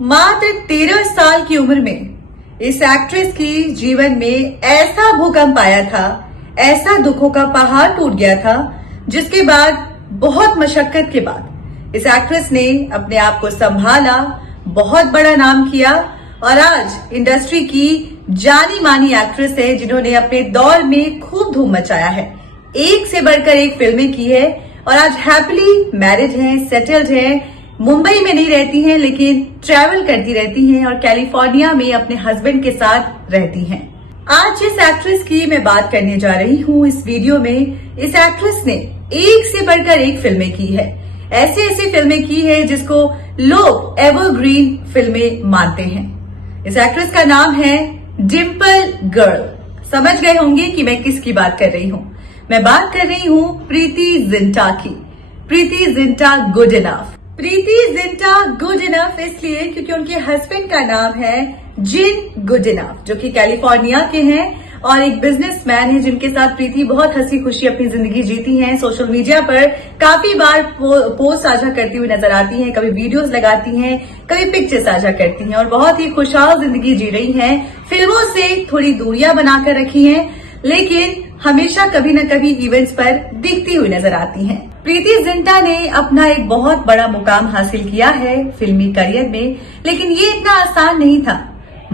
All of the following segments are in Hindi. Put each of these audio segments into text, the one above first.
मात्र 13 साल की उम्र में इस एक्ट्रेस की जीवन में ऐसा भूकंप आया था, ऐसा दुखों का पहाड़ टूट गया था, जिसके बाद बहुत मशक्कत के बाद इस एक्ट्रेस ने अपने आप को संभाला, बहुत बड़ा नाम किया और आज इंडस्ट्री की जानी मानी एक्ट्रेस है जिन्होंने अपने दौर में खूब धूम मचाया है। एक से बढ़कर एक फिल्में की है और आज हैप्पीली मैरिड हैं, सेटल्ड हैं, मुंबई में नहीं रहती हैं लेकिन ट्रैवल करती रहती हैं और कैलिफोर्निया में अपने हस्बैंड के साथ रहती हैं। आज जिस एक्ट्रेस की मैं बात करने जा रही हूँ इस वीडियो में, इस एक्ट्रेस ने एक से बढ़कर एक फिल्में की है। ऐसी ऐसी फिल्में की है जिसको लोग एवरग्रीन फिल्में मानते हैं। इस एक्ट्रेस का नाम है डिम्पल गर्ल। समझ गए होंगे कि मैं किसकी बात कर रही हूँ। मैं बात कर रही हूँ प्रीति जिंटा की। Preity Zinta good enough. Preity Zinta good enough इसलिए क्योंकि उनके हस्बैंड का नाम है जिन गुड इनफ, जो कि कैलिफोर्निया के हैं और एक बिजनेसमैन है जिनके साथ प्रीति बहुत हंसी खुशी अपनी जिंदगी जीती हैं। सोशल मीडिया पर काफी बार पोस्ट साझा करती हुई नजर आती हैं, कभी वीडियोस लगाती हैं, कभी पिक्चर साझा करती हैं और बहुत ही खुशहाल जिंदगी जी रही हैं। फिल्मों से थोड़ी दूरियां बनाकर रखी हैं लेकिन हमेशा कभी न कभी इवेंट्स पर दिखती हुई नजर आती हैं। प्रीति जिंटा ने अपना एक बहुत बड़ा मुकाम हासिल किया है फिल्मी करियर में, लेकिन ये इतना आसान नहीं था।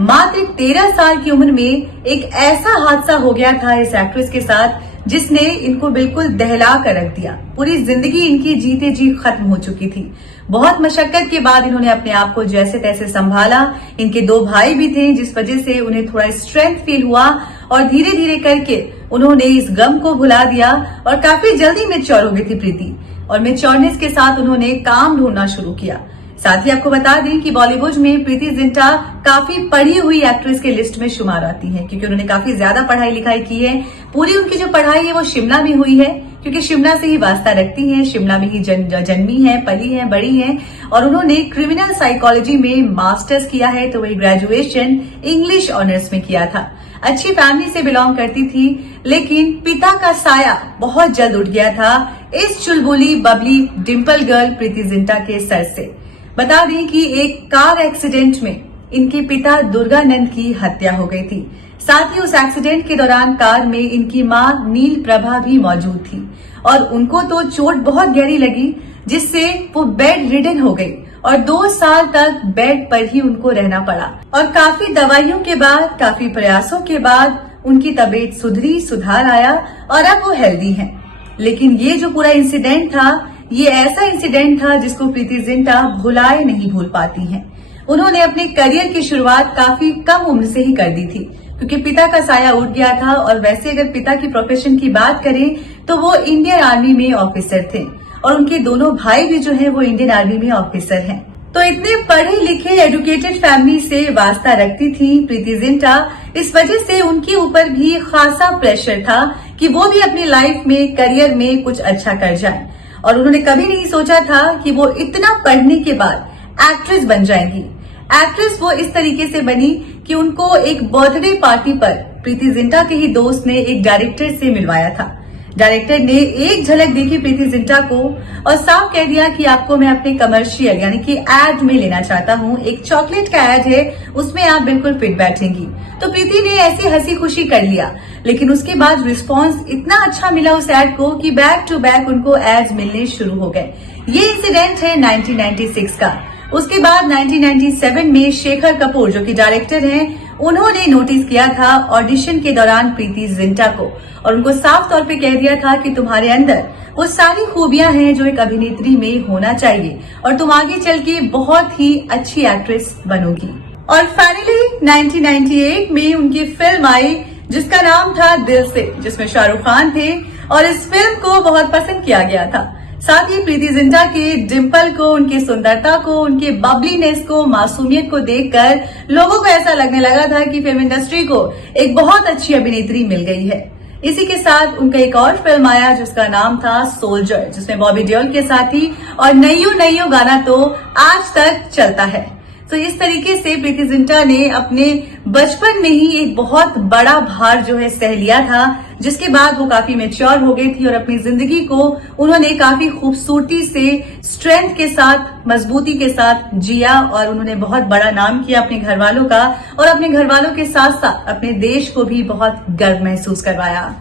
मात्र 13 साल की उम्र में एक ऐसा हादसा हो गया था इस एक्ट्रेस के साथ जिसने इनको बिल्कुल दहला कर रख दिया। पूरी जिंदगी इनकी जीते जी खत्म हो चुकी थी। बहुत मशक्कत के बाद इन्होंने अपने आप को जैसे तैसे संभाला। इनके 2 भाई भी थे जिस वजह से उन्हें थोड़ा स्ट्रेंथ फील हुआ और धीरे धीरे करके उन्होंने इस गम को भुला दिया और काफी जल्दी मैच्योर हो गई थी प्रीति और मैच्योरनेस के साथ उन्होंने काम ढूंढना शुरू किया। साथ ही आपको बता दें कि बॉलीवुड में प्रीति जिंटा काफी पढ़ी हुई एक्ट्रेस के लिस्ट में शुमार आती हैं क्योंकि उन्होंने काफी ज्यादा पढ़ाई लिखाई की है। पूरी उनकी जो पढ़ाई है वो शिमला में हुई है क्योंकि शिमला से ही वास्ता रखती हैं, शिमला में ही जन्मी है, पली है, बड़ी है और उन्होंने क्रिमिनल साइकोलॉजी में मास्टर्स किया है तो वही ग्रेजुएशन इंग्लिश ऑनर्स में किया था। अच्छी फैमिली से बिलोंग करती थी लेकिन पिता का साया बहुत जल्द उठ गया था इस चुलबुली बबली डिम्पल गर्ल प्रीति जिंटा के सर से। बता दें कि एक कार एक्सीडेंट में इनके पिता दुर्गानंद की हत्या हो गई थी। साथ ही उस एक्सीडेंट के दौरान कार में इनकी मां नील प्रभा भी मौजूद थी और उनको तो चोट बहुत गहरी लगी जिससे वो बेड रिडन हो गई और 2 साल तक बेड पर ही उनको रहना पड़ा और काफी दवाइयों के बाद, काफी प्रयासों के बाद उनकी तबीयत सुधरी, सुधार आया और अब वो हेल्दी हैं। लेकिन ये जो पूरा इंसिडेंट था, ये ऐसा इंसिडेंट था जिसको प्रीति जिंटा भुलाए नहीं भूल पाती हैं। उन्होंने अपने करियर की शुरुआत काफी कम उम्र से ही कर दी थी क्योंकि पिता का साया उठ गया था और वैसे अगर पिता की प्रोफेशन की बात करें तो वो इंडियन आर्मी में ऑफिसर थे और उनके दोनों भाई भी जो है वो इंडियन आर्मी में ऑफिसर हैं। तो इतने पढ़े लिखे एजुकेटेड फैमिली से वास्ता रखती थी प्रीति जिंटा, इस वजह से उनके ऊपर भी खासा प्रेशर था कि वो भी अपनी लाइफ में, करियर में कुछ अच्छा कर जाए और उन्होंने कभी नहीं सोचा था कि वो इतना पढ़ने के बाद एक्ट्रेस बन जाएंगी। एक्ट्रेस वो इस तरीके से बनी कि उनको एक बर्थडे पार्टी पर प्रीति जिंटा के ही दोस्त ने एक डायरेक्टर से मिलवाया था। डायरेक्टर ने एक झलक देखी प्रीति जिंटा को और साफ कह दिया कि आपको मैं अपने कमर्शियल यानी कि एड में लेना चाहता हूँ। एक चॉकलेट का एड है, उसमें आप बिल्कुल फिट बैठेंगी। तो प्रीति ने ऐसी हंसी खुशी कर लिया लेकिन उसके बाद रिस्पांस इतना अच्छा मिला उस एड को कि बैक टू बैक उनको एड्स मिलने शुरू हो गए। ये इंसिडेंट है 1996 का। उसके बाद 1997 में शेखर कपूर जो कि डायरेक्टर हैं, उन्होंने नोटिस किया था ऑडिशन के दौरान प्रीति जिंटा को और उनको साफ तौर पे कह दिया था कि तुम्हारे अंदर वो सारी खूबियां हैं जो एक अभिनेत्री में होना चाहिए और तुम आगे चल के बहुत ही अच्छी एक्ट्रेस बनोगी। और फाइनली 1998 में उनकी फिल्म आई जिसका नाम था दिल से, जिसमें शाहरुख खान थे और इस फिल्म को बहुत पसंद किया गया था। साथ ही प्रीति जिंटा के डिम्पल को, उनकी सुंदरता को, उनके बबलीनेस को, मासूमियत को देखकर लोगों को ऐसा लगने लगा था कि फिल्म इंडस्ट्री को एक बहुत अच्छी अभिनेत्री मिल गई है। इसी के साथ उनका एक और फिल्म आया जिसका नाम था सोल्जर, जिसमें बॉबी देओल के साथ ही और नैयो नैयो गाना तो आज तक चलता है। तो इस तरीके से प्रीति जिंटा ने अपने बचपन में ही एक बहुत बड़ा भार जो है सह लिया था जिसके बाद वो काफी मैच्योर हो गई थी और अपनी जिंदगी को उन्होंने काफी खूबसूरती से, स्ट्रेंथ के साथ, मजबूती के साथ जिया और उन्होंने बहुत बड़ा नाम किया अपने घर वालों का और अपने घर वालों के साथ साथ अपने देश को भी बहुत गर्व महसूस करवाया।